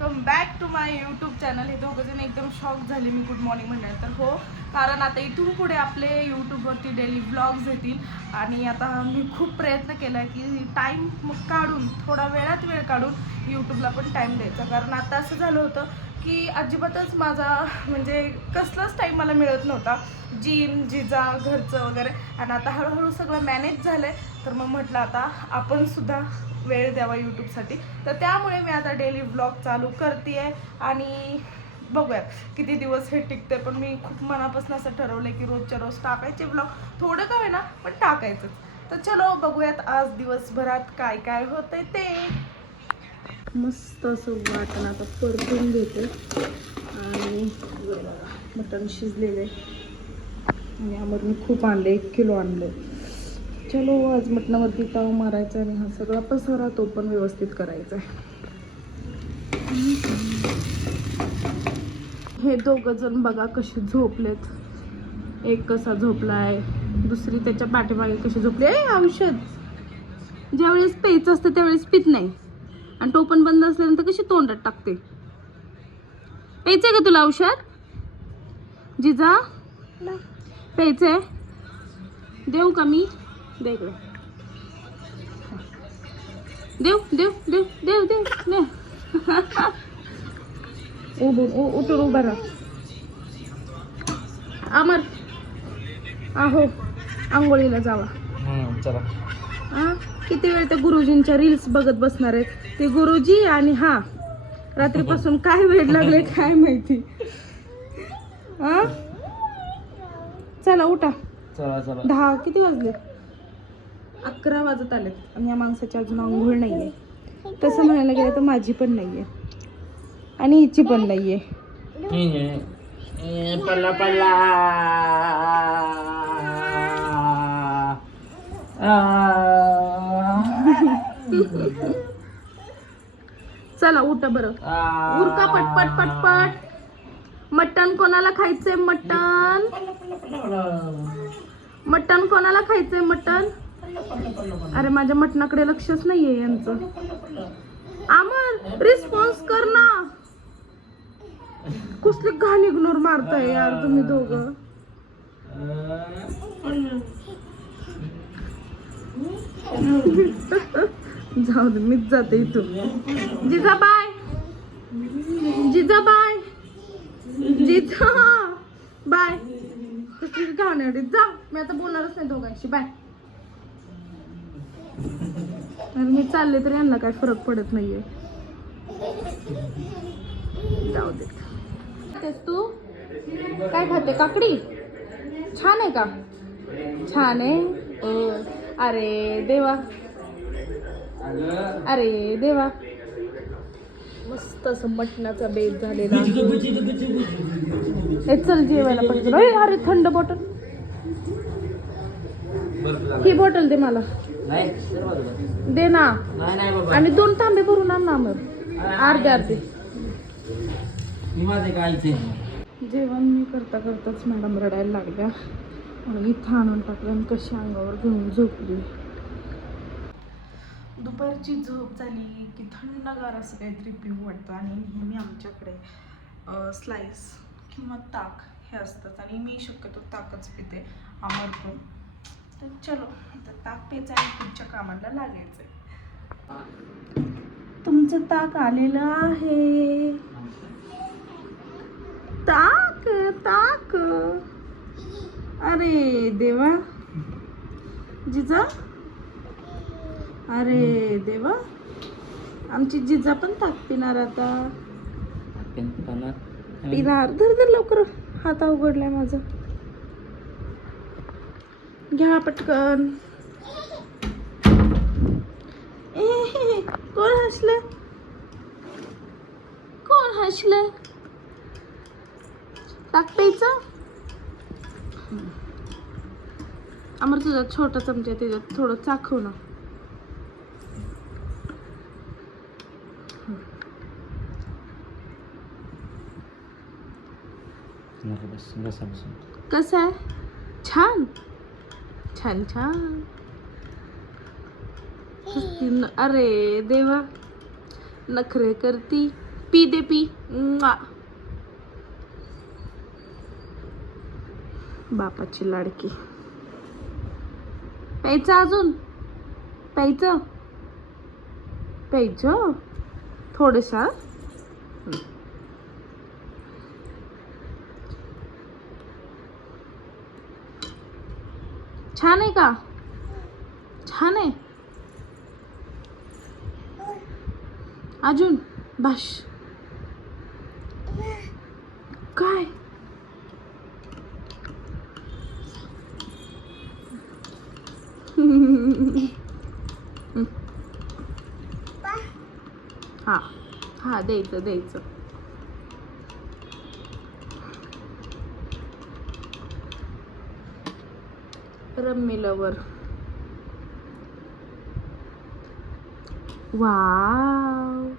Welcome back to my YouTube channel हे दोघं जण एकदम शॉक झाले मी गुड मॉर्निंग म्हणल्यानंतर हो कारण आता इथून पुढे आपले यूट्यूबवरती डेली ब्लॉग्स येतील. आणि आता मी खूप प्रयत्न केला की टाईम काढून थोडा वेळात वेळ काढून यूट्यूबला पण टाईम द्यायचा. कारण आता असं झालं होतं की अजिबातच माझा म्हणजे कसलाच टाईम मला मिळत नव्हता. जिम जिजा घरचं वगैरे. आणि आता हळूहळू सगळं मॅनेज झालं आहे तर मग म्हटलं आता आपणसुद्धा वेळ द्यावा यूट्यूबसाठी तर त्यामुळे मी आता डेली ब्लॉग चालू करते आहे आणि बघूया किती दिवस हे टिकते पण मी खूप मनापासून असं ठरवलं की रोजच्या रोज टाकायचे ब्लॉग थोडं का होईना पण टाकायचंच. तर चलो बघूयात आज दिवसभरात काय काय होतंय ते. मस्त असं वाटण आता परतून घेते. आणि मटण शिजलेलं आहे. आणि अमरने खूप आणले एक किलो आणले चलो आज मटणावरती ताव मारायचा आणि हा सगळा पसारा तो पण व्यवस्थित करायचा आहे. हे दोघं जण बघा कसे झोपलेत. एक कसा झोपला आहे दुसरी त्याच्या पाठीमागे कशी झोपली. आहे औषध! ज्यावेळेस प्यायचं असतं त्यावेळेस पित नाही. आणि तो पण बंद असल्यानंतर कशी तोंडात टाकते? प्यायचंय का तुला औषध? जिजा? प्यायचंय? देऊ का मी? दे इकडे. देव देव देव देव देव देव उठून उभा राहा. अमर आहो आंघोळीला जावा. चला. किती वेळ त्या गुरुजींच्या रील्स बघत बसणार आहेत? ते गुरुजी आणि हा रात्रीपासून काय वेळ लागले काय माहिती. हा? चला उठा. चला चला. दहा किती वाजले? अकरा वाजत आलेत आणि या माणसाची अजून आंघोळ नाहीये. तसं म्हणायला गेलं तर माझी पण नाहीये. आणि हिची पण नाहीये. पडला पडला चला उठा बरं. उरका पटपट पटपट. मटण कोणाला खायचंय मटण? मटण कोणाला खायचंय मटण? अरे माझ्या मटणाकडे लक्षच नाहीये यांचं. आमर रिस्पॉन्स कर ना. कुठली घाण इग्नोर मारताय यार तुम्ही दोघं. जाऊ दे मीच जाते इथून. जिजा बाय जिजा! बाय. जिजा बाय कसली घाण जा मी आता बोलणारच नाही दोघांशी. बाय. आणि मी चालले तरी यांना काय फरक पडत नाहीये. जाऊ दे. खातेस तू? काय खाते? काकडी? छान आहे का? छान आहे. अरे देवा. अरे देवा. मस्त असं मटणाचा बेत झालेला. हे चल जेवायला पटकन. अरे अरे थंड बॉटल. ही बॉटल दे मला. नाही दे ना. नाही बाबा. आणि दोन तांबे भरून आण ना मग. अर्धे अर्धे. मी माझे कायचे जेवण मी करता करताच मॅडम रडायला लागल्या. आणि इथं आणून टाकलं आणि कशी अंगावर घेऊन झोपली. दुपारची झोप झाली की थंडगार असं काहीतरी पिऊ वाटतं आणि नेहमी आमच्याकडे स्लाईस किंवा ताक हे असतात आणि मी शक्यतो ताकच पिते आमरतो तर चलो आता ताक प्यायचं आणि पुढच्या कामाला लागायचं तुमचं ताक आलेलं आहे. ताक ताक. अरे देवा. जिजा? अरे देवा. आमची जिजा पण ताक पिणार आता. पिणार धर धर लवकर हात उघडलाय माझा. घ्या पटकन. ए, कोण हसलं? कोण हसलं? ताक प्यायचं? अमर तुझा छोटा चमचा त्याच्यात थोडं चाखव ना कसं आहे? छान. छान छान. अरे देवा. नखरे करती. पी दे पी. बापाची लाडकी. प्यायचं अजून? प्यायचं? प्यायचं? थोडंसं छान आहे का? छान आहे. अजून भाष काय? हा. हा द्यायचं द्यायचं. रम्मी लवर वाव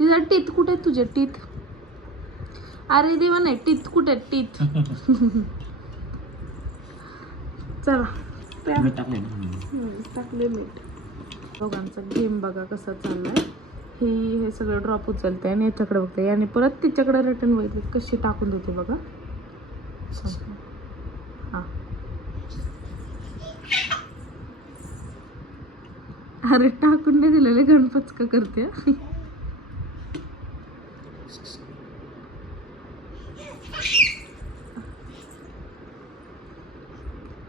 तिचा टीथ कुठे आहेत तुझे टीथ अरे देवा नाही टीथ कुठे आहेत टीथ चला प्या. टाकले ना. हम्म, टाकले मीठ. दोघांचा गेम बघा कसा चाललाय. ही हे सगळं ड्रॉप उचलते आणि याच्याकडे बघते आणि परत तिच्याकडे रिटर्न बघितले. कशी टाकून देते बघा हा अरे टाकून नाही दिलेले गणपत का करते म्हणजे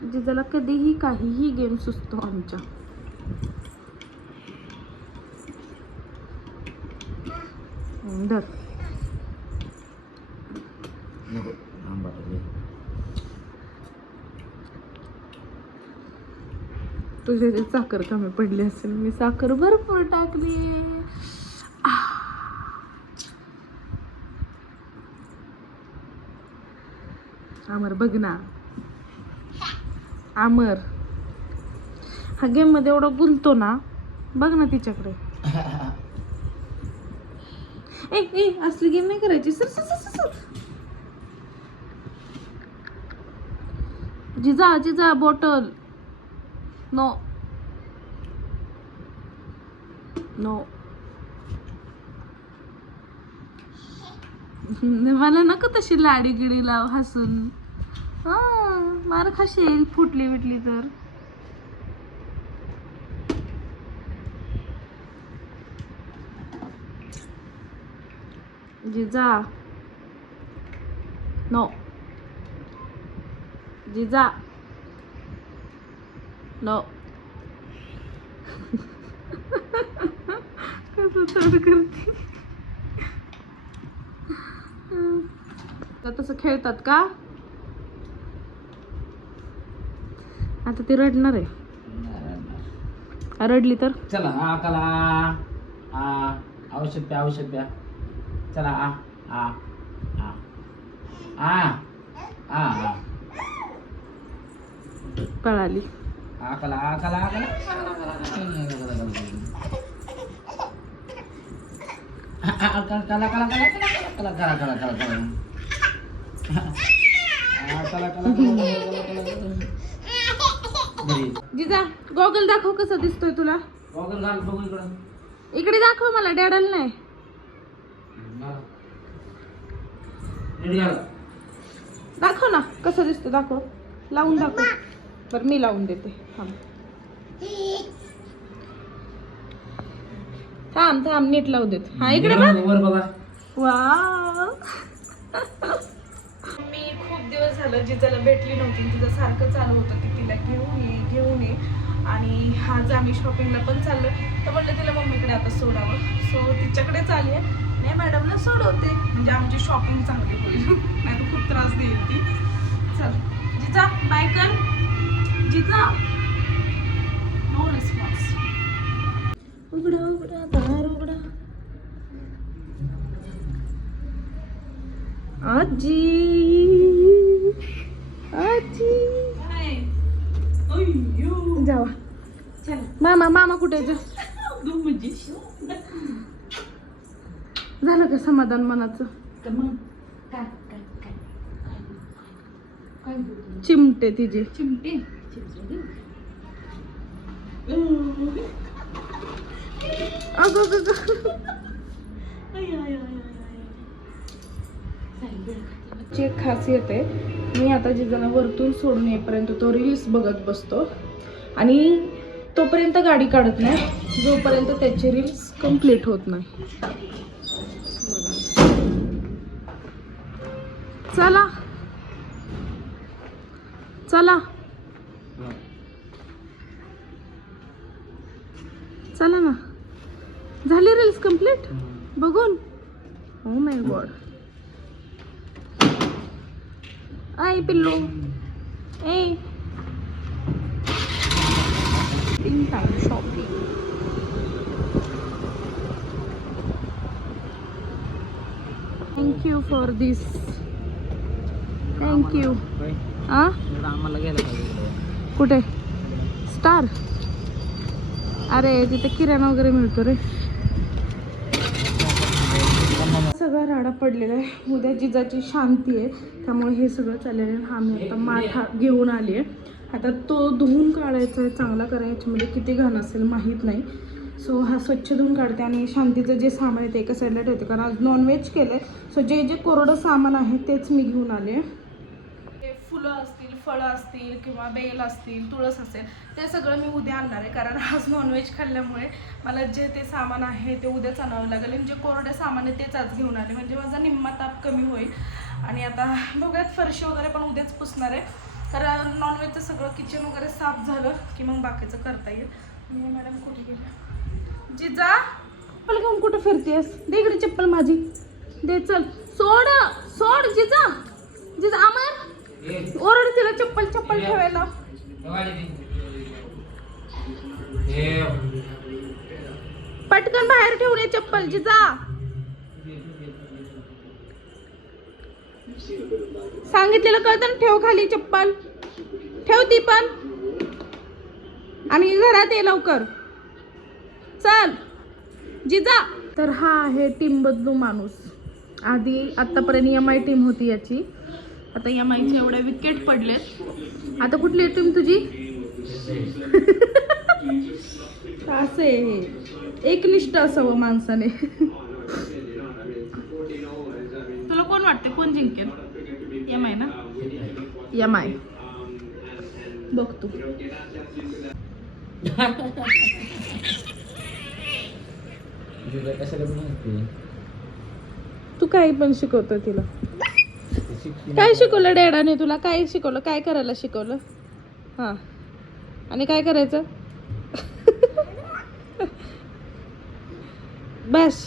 जिजाला कधीही काहीही गेम सुचतो आमच्या. धर नको. आंबा टाकले. तुझ्या साखर कमी पडली असेल मी साखर भरपूर टाकली. आमर बघ ना. आमर. हा गेममध्ये एवढा गुंतो ना बघ ना तिच्याकडे. ए ए असली गेम नाही करायची. सर सर सर, सर जिजा जिजा बॉटल नो नो मला नको तशी लाडी गिडी लाव हसून. हा मार खाशील फुटली बिटली तर. जिजा नो जिजा नो कसं तोड करते. तसं खेळतात का? आता ती रडणार आहे. रडली तर? चला आ कला आ औषध प्या औषध प्या चला आ आ आ आ आ आ. पळाली आ कला आ कला कला कला जिजा गॉगल दाखव कसा दिसतोय तुला गॉगल घाल बघू इकडं इकडे दाखव मला डॅडल नाही दाखव ना कसं दिसतो दाखव लावून दाखव बरं मी लावून देते. थांब. थांब थांब नीट लावू देत. हा इकडे बघ. वर बघा. वा मी खूप दिवस झालं जिजाला भेटली नव्हती. तिचं सारखं चालू होतं की तिला घेऊन ये घेऊन ये. आणि आज आम्ही शॉपिंगला पण चाललो तर म्हणलं तिला मम्मीकडे आता सोडावं. सो तिच्याकडे चालले नाही मॅडमला सोडवते. म्हणजे आमची शॉपिंग चांगली होईल. नाही तर खूप त्रास देईल ती. चल. जिजा बाय कर. जिजा नो रिस्पॉन्स उघडा उघडा दार उघडा. आजी. आजी. जावा. मामा मामा कुठे? जा झालं का समाधान मनाचं? चिमटे तिचे. चिमटे? अगं अगं, एक खासियत आहे मी आता जिजाला वरतून सोडून येईपर्यंत तो रील्स बघत बसतो. आणि तोपर्यंत गाडी काढत नाही. जोपर्यंत त्याचे रील्स कंप्लीट होत नाही. चला. चला. चला ना. झाले रील्स कंप्लीट बघून. ओ माय गॉड Ay, पिल्लू. ए. In time shopping thank you for this thank you आम्हाला गेलं. कुठे? स्टार अरे तिथे किराणा वगैरे मिळतो रे. सगळा राडा पडलेला आहे. उद्या जिजाची शांती आहे. त्यामुळे हे सगळं चाललेलं आहे. हा मी आता माठा घेऊन आली आहे. आता तो धुवून काढायचा आहे चांगला करायचा किती घाण असेल माहीत नाही. सो हा स्वच्छ धुवून काढते आणि शांतीचं जे सामान आहे ते एका साईडला ठेवते. कारण आज नॉनव्हेज केलं आहे सो जे जे कोरडं सामान आहे तेच मी घेऊन आले ते फुलं असतील फळं असतील किंवा बेल असतील तुळस असेल ते सगळं मी उद्या आणणार आहे. कारण आज नॉनव्हेज खाल्ल्यामुळे मला जे ते सामान आहे ते उद्याच आणावं लागेल. आणि जे कोरडे सामान आहे तेच आज घेऊन आले. म्हणजे माझा निम्मा ताप कमी होईल. आणि आता बघूयात फरशी वगैरे पण उद्याच पुसणार आहे. कारण नॉनव्हेजचं सगळं किचन वगैरे साफ झालं की मग बाकीचं करता येईल. मी मॅडम कुठे गेल्या जिजा! चप्पल घेऊन कुठं फिरतेस? दे इकडे चप्पल माझी. दे चल. सोड सोड जिजा. जिजा अमर ओरड तिला चप्पल चप्पल ठेवायला. पटकन बाहेर ठेवून ये चप्पल जिजा सांगितलेलं कळतं ना ठेव खाली चप्पल. ठेव ती पण. आणि घरात ये लवकर. चल. जिजा. तर हा आहे टीम बदलू माणूस. आधी आतापर्यंत एम आय टीम होती याची. आता एम आयचे एवढे विकेट पडलेत. आता कुठली टीम तुझी? असं. आहे हे एकनिष्ठ असावं माणसाने. तुला कोण वाटते कोण जिंकेल? एम आय ना एम आय बघ तू. जुलै कशाला बनवते तू काही पण शिकवतो तिला. काय शिकवलं डॅडाने तुला? काय शिकवलं? काय करायला शिकवलं? हां. आणि काय करायचं? बस.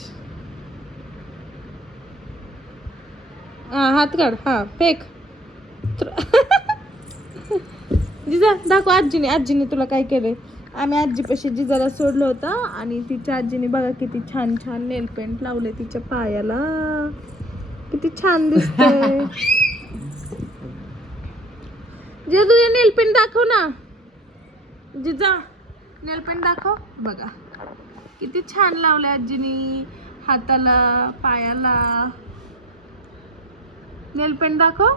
हां हात काढ. हां फेक. जिजा दाखव आजीने. आजीने तुला काय केलंय? आम्ही आजीपाशी जिजाला सोडलं होतं आणि तिच्या आजीने बघा किती छान छान नेल पेंट लावले तिच्या पायाला. किती छान दिसते जे तुझे नेलपेंट दाखव ना. जिजा नेलपेंट दाखव. बघा. किती छान लावले आजीनी. हाताला पायाला. नेलपेंट दाखव.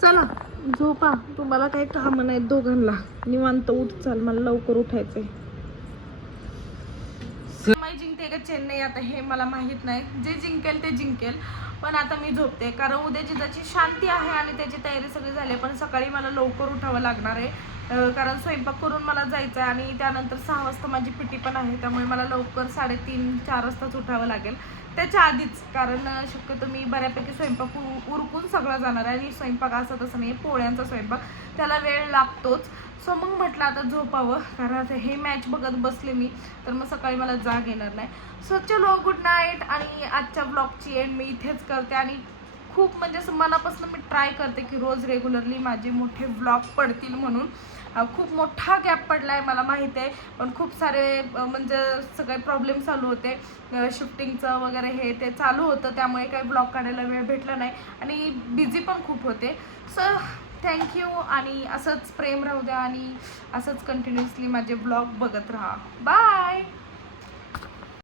चला झोपा. तुम्हाला काही काम नाही दोघांना. निवांत उठ चाल. मला लवकर उठायचंय. का चेन्नई आता हे मला माहीत नाही. जे जिंकेल ते जिंकेल. पण आता मी झोपते. कारण उद्या जिजाची शांती आहे आणि त्याची तयारी सगळी झाली आहे. पण सकाळी मला लवकर उठावं लागणार आहे. कारण स्वयंपाक करून मला जायचं आहे आणि त्यानंतर सहा वाजता माझी पिटी पण आहे. त्यामुळे मला लवकर साडेतीन चार वाजताच उठावं लागेल. त्याच्या आधीच. कारण शक्यतो मी बऱ्यापैकी स्वयंपाक उ- उरकून सगळं जाणार आहे. आणि स्वयंपाक असं तसं नाही पोळ्यांचा स्वयंपाक. त्याला वेळ लागतोच. सो मग म्हटलं आता झोपावं कारण आता हे मॅच बघत बसले मी तर मग सकाळी मला जाग येणार नाही. सो चलो गुड नाईट आणि आजच्या ब्लॉगची एंड मी इथेच करते. आणि खूप म्हणजे असं मनापासून मी ट्राय करते की रोज रेग्युलरली माझे मोठे ब्लॉग पडतील म्हणून. खूप मोठा गॅप पडला आहे मला माहीत आहे. पण खूप सारे म्हणजे सगळे प्रॉब्लेम चालू होते. शिफ्टिंगचं वगैरे हे ते चालू होतं. त्यामुळे काही ब्लॉग काढायला वेळ भेटला नाही. आणि बिझी पण खूप होते. सो थँक्यू आणि असंच प्रेम राहू द्या आणि असंच कंटिन्युअसली माझे ब्लॉग बघत राहा. बाय